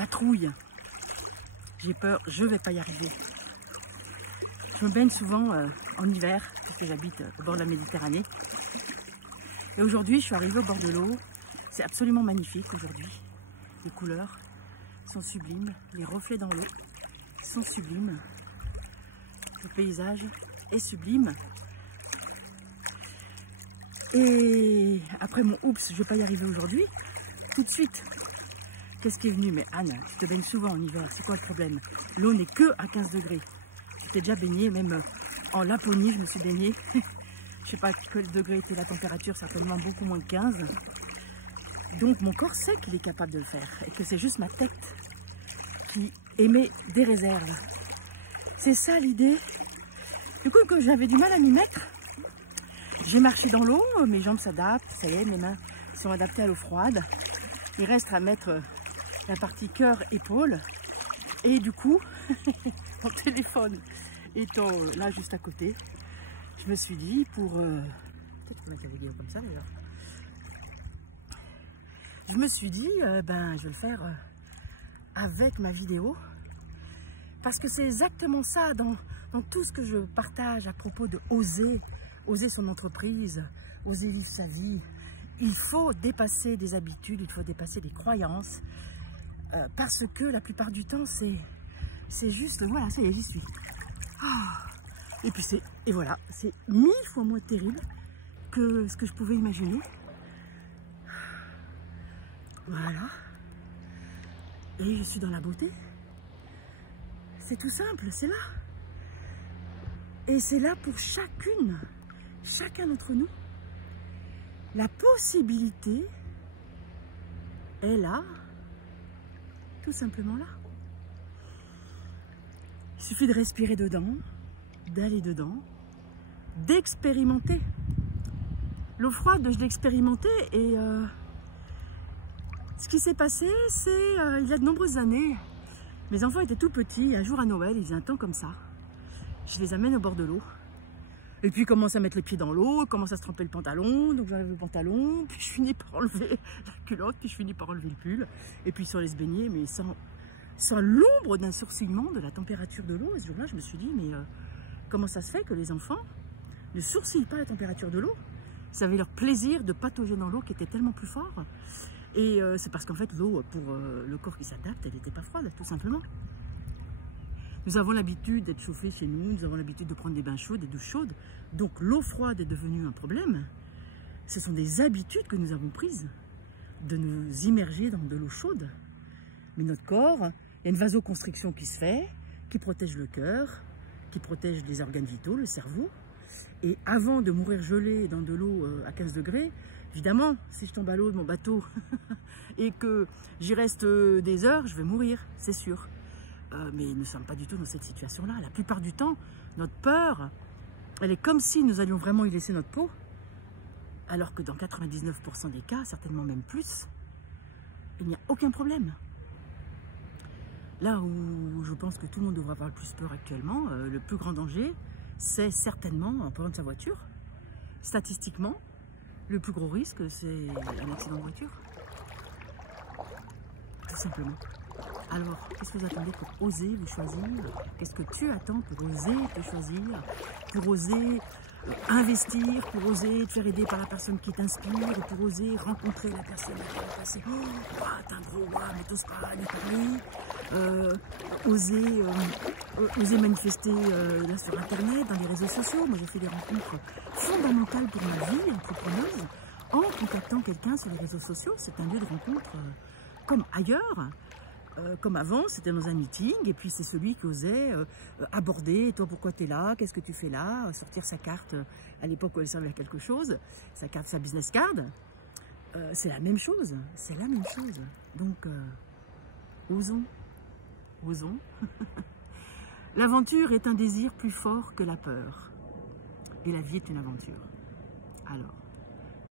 la trouille. J'ai peur, je vais pas y arriver. Je me baigne souvent en hiver, puisque j'habite au bord de la Méditerranée. Et aujourd'hui, je suis arrivée au bord de l'eau. C'est absolument magnifique aujourd'hui. Les couleurs sont sublimes, les reflets dans l'eau sont sublimes. Le paysage est sublime. Et après mon oups, je ne vais pas y arriver aujourd'hui, tout de suite. Qu'est-ce qui est venu? Mais Anne, tu te baignes souvent en hiver, c'est quoi le problème? L'eau n'est que à 15 degrés. Tu t'es déjà baignée, même en Laponie, je me suis baignée. Je sais pas quel degré était la température, certainement beaucoup moins de 15. Donc mon corps sait qu'il est capable de le faire et que c'est juste ma tête qui émet des réserves. C'est ça l'idée. Du coup, que j'avais du mal à m'y mettre, j'ai marché dans l'eau, mes jambes s'adaptent, ça y est, mes mains sont adaptées à l'eau froide. Il reste à mettre la partie cœur-épaule. Et du coup, mon téléphone étant là juste à côté, je me suis dit pour... peut-être qu'on mettre la vidéo comme ça d'ailleurs. Je me suis dit, ben je vais le faire avec ma vidéo. Parce que c'est exactement ça dans tout ce que je partage à propos de oser son entreprise, oser vivre sa vie. Il faut dépasser des habitudes, il faut dépasser des croyances. Parce que la plupart du temps, c'est juste, voilà, ça y est, j'y suis. Et puis et voilà, c'est 1000 fois moins terrible que ce que je pouvais imaginer. Voilà. Et je suis dans la beauté. C'est tout simple, c'est là. Et c'est là pour chacun d'entre nous. La possibilité est là, tout simplement là. Il suffit de respirer dedans, d'aller dedans, d'expérimenter. L'eau froide, je l'ai expérimentée et ce qui s'est passé, c'est il y a de nombreuses années, mes enfants étaient tout petits, un jour à Noël, il faisait un temps comme ça. Je les amène au bord de l'eau. Et puis ils commencent à mettre les pieds dans l'eau, ils commencent à se tremper le pantalon, donc j'enlève le pantalon, puis je finis par enlever la culotte, puis je finis par enlever le pull, et puis ils sont allés se baigner, mais sans l'ombre d'un sourcillement de la température de l'eau. Et ce jour-là, je me suis dit, mais comment ça se fait que les enfants ne sourcillent pas la température de l'eau? Ça avait leur plaisir de patauger dans l'eau qui était tellement plus fort. Et c'est parce qu'en fait, l'eau, pour le corps qui s'adapte, elle n'était pas froide, tout simplement. Nous avons l'habitude d'être chauffés chez nous, nous avons l'habitude de prendre des bains chauds, des douches chaudes. Donc l'eau froide est devenue un problème. Ce sont des habitudes que nous avons prises de nous immerger dans de l'eau chaude. Mais notre corps, il y a une vasoconstriction qui se fait, qui protège le cœur, qui protège les organes vitaux, le cerveau. Et avant de mourir gelé dans de l'eau à 15 degrés, évidemment, si je tombe à l'eau de mon bateau et que j'y reste des heures, je vais mourir, c'est sûr. Mais nous ne sommes pas du tout dans cette situation-là. La plupart du temps, notre peur, elle est comme si nous allions vraiment y laisser notre peau, alors que dans 99% des cas, certainement même plus, il n'y a aucun problème. Là où je pense que tout le monde devrait avoir le plus peur actuellement, le plus grand danger, c'est certainement en parlant de sa voiture. Statistiquement, le plus gros risque, c'est un accident de voiture. Tout simplement. Alors, qu'est-ce que vous attendez pour oser vous choisir? Qu'est-ce que tu attends pour oser te choisir? Pour oser investir, pour oser te faire aider par la personne qui t'inspire, pour oser rencontrer la personne qui va passer. Oh, t'es un gros, mais t'oses pas lui parler. Oser manifester là sur Internet, dans les réseaux sociaux. Moi, j'ai fait des rencontres fondamentales pour ma vie entrepreneuse en contactant quelqu'un sur les réseaux sociaux. C'est un lieu de rencontre comme ailleurs. Comme avant, c'était dans un meeting, et puis c'est celui qui osait aborder, toi pourquoi tu es là, qu'est-ce que tu fais là, sortir sa carte, à l'époque où elle servait à quelque chose, sa carte, sa business card, c'est la même chose, c'est la même chose. Donc, osons. L'aventure est un désir plus fort que la peur, et la vie est une aventure. Alors,